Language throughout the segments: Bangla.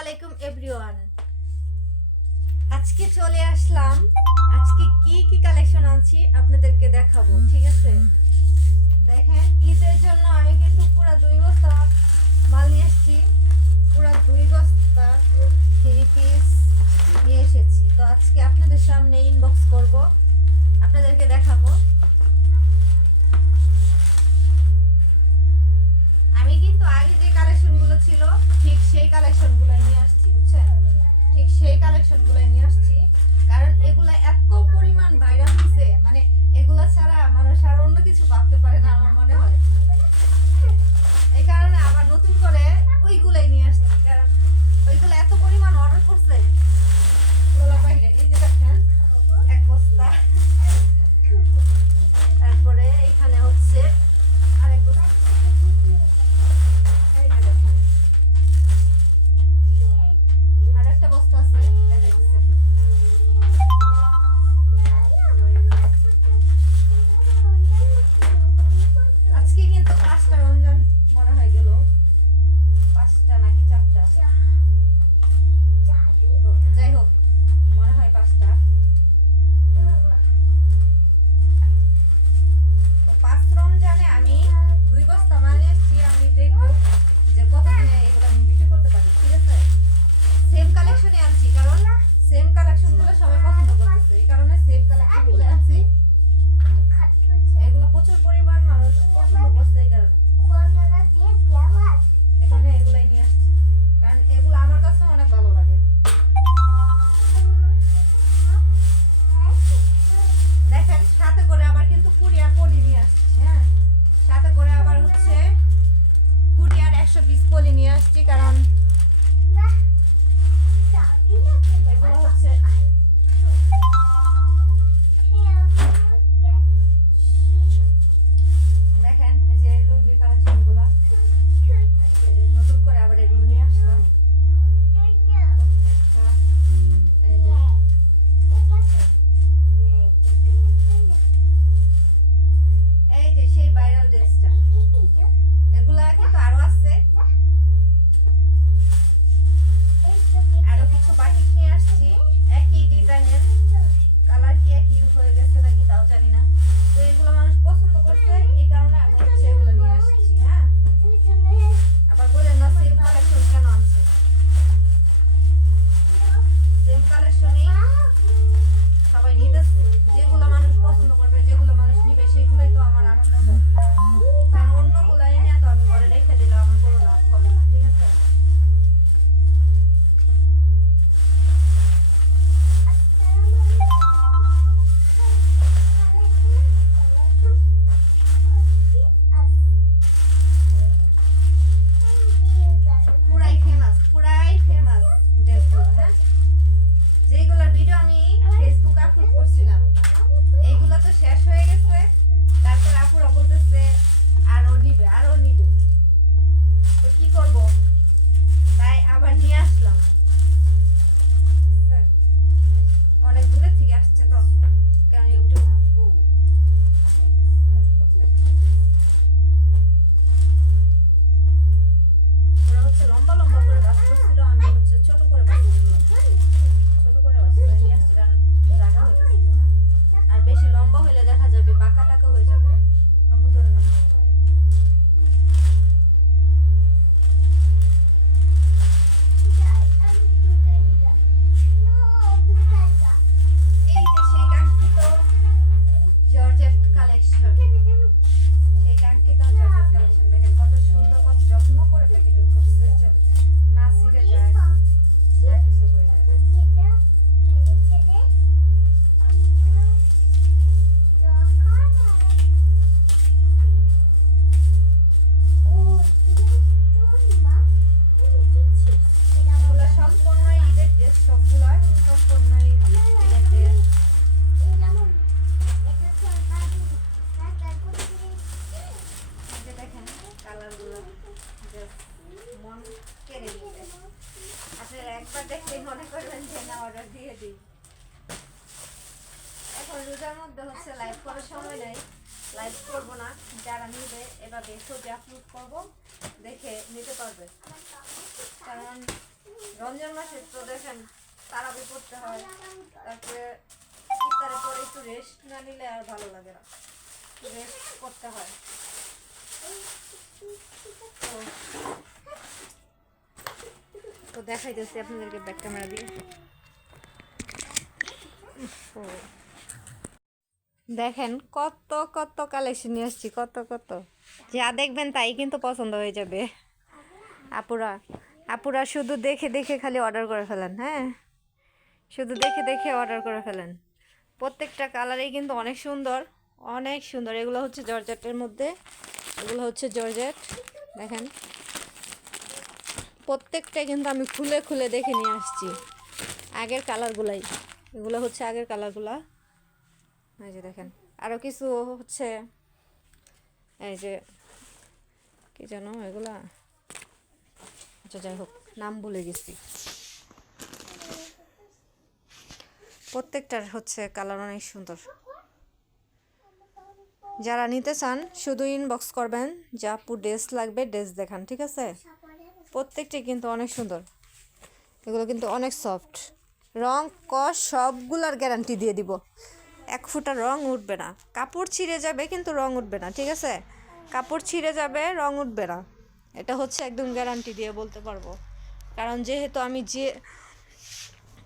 আলাইকুম এভরিওয়ান। আজকে চলে আসলাম। আজকে কি কি কালেকশন আনছি আপনাদেরকে দেখাবো, ঠিক আছে? দেখেন, ঈদের জন্য আমি কিন্তু পুরো 2 বস্তা মাল নিয়ে এসেছি। পুরো 2 বস্তা 3 পিস নিয়ে এসেছি। তো আজকে আপনাদের সামনে ইনবক্স করব, আপনাদেরকে দেখাবো। আমি কিন্তু আগে যে কালেকশনগুলো ছিল ঠিক সেই কালেকশনগুলোই নিয়ে আসছি, বুঝছেন? ঠিক সেই কালেকশনগুলোই নিয়ে আসছি, কারণ এগুলা এত পরিমাণ ভাইরাল হয়েছে, মানে এগুলা ছাড়া মানুষ আর অন্য কিছু ভাবতে পারে না আমার মনে হয়। এই কারণে আবার নতুন করে ওইগুলাই নিয়ে আসছি, কারণ ওইগুলো এত পরিমাণ অর্ডার করছে ওগুলা বাইরে। এই যে দেখেন, 1 বস্তা, তারপরে এখানে হচ্ছে আরেক বস্তা। আরেকটা বস্তা আছে, দেখা যাচ্ছে। আজকে কিন্তু 5টা রমজান মনে হয় গেল, 5টা নাকি 4টা, তো যাই হোক মনে হয় 5টা। তো 5 রমজানে আমি 2 বস্তা মাল এসেছি। আমি দেখবো যে কতদিনে এগুলো আমি বিক্রি করতে পারি, ঠিক আছে? সেম কালেকশনই আনছি, কারণ সেম কালেকশনগুলো সবাই পছন্দ করতেছে, এই কারণে সেম কালেকশনগুলো আনছি। এগুলো প্রচুর পরিমাণ মানুষ পছন্দ করছে, এই কারণে এখানে এগুলাই নিয়ে আসছি, কারণ এগুলো আমার কাছে অনেক ভালো লাগে। দেখেন, সাথে করে আবার কিন্তু কুরিয়ার পলি নিয়ে আসছি। হ্যাঁ, সাথে করে আবার হচ্ছে কুরিয়ার 120 পলি নিয়ে আসছি, কারণ এগুলো হচ্ছে দেখেন, এই যে লুঙ্গির কালেকশনগুলো নতুন করে আবার এগুলো নিয়ে আসলাম। প্রত্যেকটা এই যে সেই ভাইরাল ড্রেসটা, এগুলা কিন্তু আরো আছে, আরো কিছু বাটিক নিয়ে আসছি একই ডিজাইনের। কালার কি একই হয়ে গেছে নাকি তাও জানি না, তো এগুলো মানুষ পছন্দ করছে, এই কারণে আমি হচ্ছে এগুলো নিয়ে আসছি। হ্যাঁ, আবার বলেন না সেম কালেকশন কেন আনছে। সেম কালেকশনই সবাই নিতেছে, যেগুলো মানুষ পছন্দ করবে, যেগুলো মানুষ নিবে, সেগুলোই তো আমার আনন্দ হয়। কারণ অন্যগুলো এনে তো আমি ঘরে রেখে দিলে আমার কোনো লাভ হবে না, ঠিক আছে? পুরাই ফেমাস ড্রেসগুলো। হ্যাঁ, যেগুলোর ভিডিও আমি ফেসবুকে আপলোড করছিলাম, এইগুলো তো শেষ হয়ে গেছে। তারপর আপুরা বলতেছে আরো নিবে, আরো নিবে, তো কি করব, তাই আবার নিয়ে আসলাম। বুঝছেন? অনেক দূরের থেকে আসছে, তো কারণ একটু ওরা হচ্ছে লম্বা লম্বা করে বাস করছিল, আমি হচ্ছে ছোট করে বাস করলাম। ছোট করে বাস করে নিয়ে আসছি, কারণ জায়গা হইতেছিল না, আর বেশি লম্বা হইলে দেখা যাবে বাঁকা টাকা হয়ে যাবে। আমি ধরে না, এই যে সেই কাঙ্ক্ষিত জর্জেট কালেকশন, সেই কাঙ্ক্ষিত জর্জেট কালেকশন দেখেন কত সুন্দর, কত যত্ন করে প্যাকেটিং করছে, যাতে না ছিঁড়ে যায়, না কিছু হয়ে যায়। এগুলো সম্পূর্ণ ঈদের ড্রেস, সবগুলো সম্পূর্ণ ঈদের ড্রেস। এই যে দেখেন কালারগুলো, জাস্ট মন কেড়ে নিবে। আপনারা একবার দেখলেই মনে করবেন যে না, অর্ডার দিয়ে দিই। এখন রোজার মধ্যে হচ্ছে লাইভ করার সময় নেই, লাইভ করবো না। যারা নিবে এভাবে ছবি আপলোড করবো, দেখে নিতে পারবে, কারণ রমজান মাসে তো দেখেন তারাবি পড়তে হয়, তারপরে ইফতারের পরে একটু রেস্ট না নিলে আর ভালো লাগে না, রেস্ট করতে হয়। তো দেখাইতেছি আপনাদেরকে ব্যাক ক্যামেরা দিয়ে। দেখেন কত কত কালেকশন নিয়ে আসছি, কত কত, যা দেখবেন তাই কিন্তু পছন্দ হয়ে যাবে। আপুরা আপুরা শুধু দেখে দেখে খালি অর্ডার করে ফেলেন, হ্যাঁ, শুধু দেখে দেখে অর্ডার করে ফেলেন। প্রত্যেকটা কালারেই কিন্তু অনেক সুন্দর, অনেক সুন্দর। এগুলো হচ্ছে জর্জেটের মধ্যে, এগুলো হচ্ছে জর্জেট। দেখেন প্রত্যেকটা কিন্তু আমি খুলে খুলে দেখে নিয়ে আসছি, আগের কালারগুলাই। এগুলো হচ্ছে আগের কালারগুলা। এই যে দেখেন আরও কিছু হচ্ছে, এই যে কি জানো এগুলা, আচ্ছা যাই হোক নাম ভুলে গেছি। প্রত্যেকটার হচ্ছে কালার অনেক সুন্দর। যারা নিতে চান শুধু ইনবক্স করবেন, যা আপু ড্রেস লাগবে ড্রেস দেখান, ঠিক আছে। প্রত্যেকটাই কিন্তু অনেক সুন্দর, এগুলো কিন্তু অনেক সফট, রং কস সবগুলার গ্যারান্টি দিয়ে দিব। এক ফুটা রং উঠবে না, কাপড় ছিঁড়ে যাবে কিন্তু রং উঠবে না, ঠিক আছে। কাপড় ছিঁড়ে যাবে, রং উঠবে না, এটা হচ্ছে একদম গ্যারান্টি দিয়ে বলতে পারবো। কারণ যেহেতু আমি যে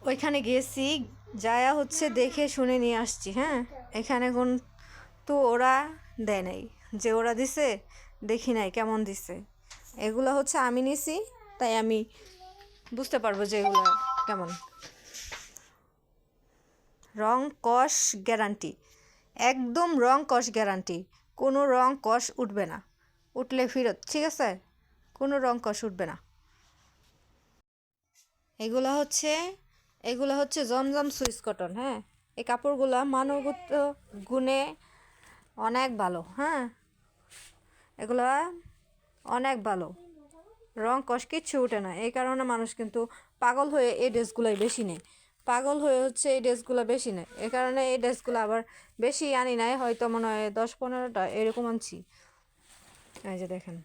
ওইখানে গেছি, যায়া হচ্ছে দেখে শুনে নিয়ে আসছি, হ্যাঁ। এখানে তো ওরা দেয় নাই, যে ওরা দিছে দেখি নাই কেমন দিছে। এগুলো হচ্ছে আমি নিছি, তাই আমি বুঝতে পারবো যে এগুলো কেমন। রং কস গ্যারান্টি, একদম রং কস গ্যারান্টি, কোনো রং কস উঠবে না, উঠলে ফেরত, ঠিক আছে, কোনো রং কস উঠবে না। এগুলো হচ্ছে জমজম সুইস কটন, হ্যাঁ। এই কাপড়গুলো মানবগত গুণে অনেক ভালো, হ্যাঁ, এগুলো অনেক ভালো, রং কস কিচ্ছু উঠে না। এই কারণে মানুষ কিন্তু পাগল হয়ে এই ড্রেসগুলোই বেশি নেয়, পাগল হয়ে হচ্ছে এই ড্রেসগুলো বেশি নেয়। এই কারণে এই ড্রেসগুলো আবার বেশি আনি নাই, হয়তো মনে হয় 10-15টা এরকম আনছি। এই যে দেখেন